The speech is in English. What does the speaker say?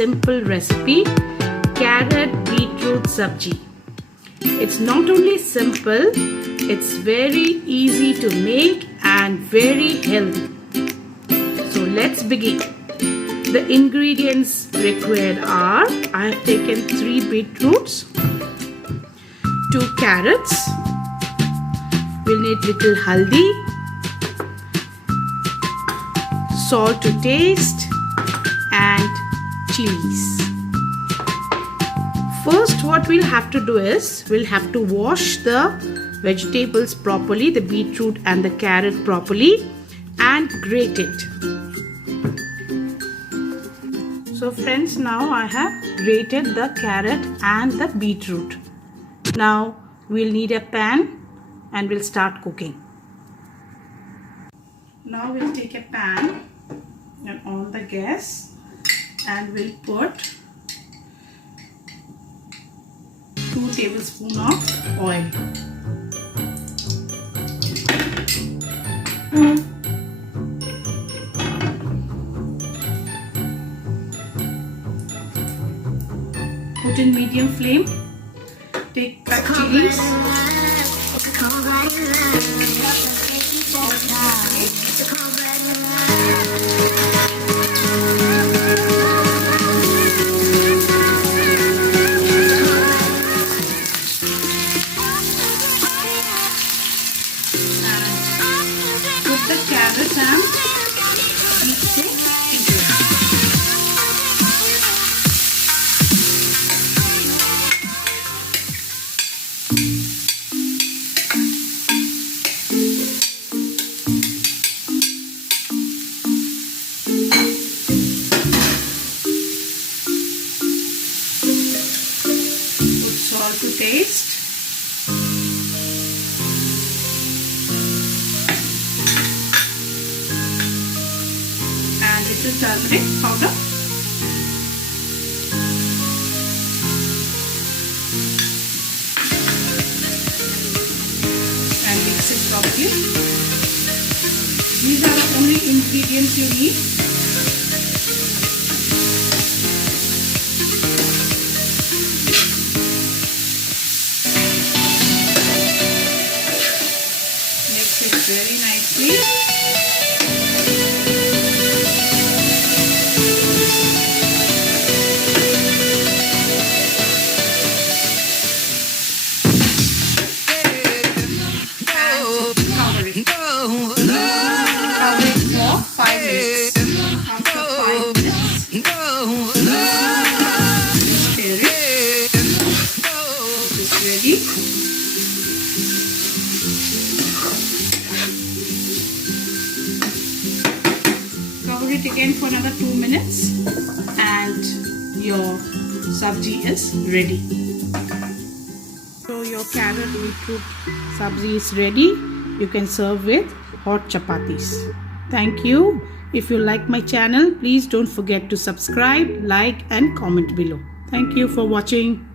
simple recipe, carrot beetroot sabji. It's not only simple, it's very easy to make and very healthy. So let's begin. The ingredients required are, I have taken 3 beetroots, 2 carrots, we'll need little haldi, salt to taste and chilies. First what we'll have to do is, we'll have to wash the vegetables properly, the beetroot and the carrot properly, and grate it. So friends, now I have grated the carrot and the beetroot. Now we'll need a pan and we'll start cooking. Now we'll take a pan and on the gas and we'll put 2 tablespoons of oil. Put in medium flame. Take cut chilies. Put the carrots and beetroot into it. Put salt to taste. And little turmeric powder. And mix it properly. These are the only ingredients you need. Mix it very nicely. Cover it again for another 2 minutes and your sabji is ready. So your carrot beetroot sabji is ready. You can serve with hot chapatis. Thank you. If you like my channel, please don't forget to subscribe, like and comment below. Thank you for watching.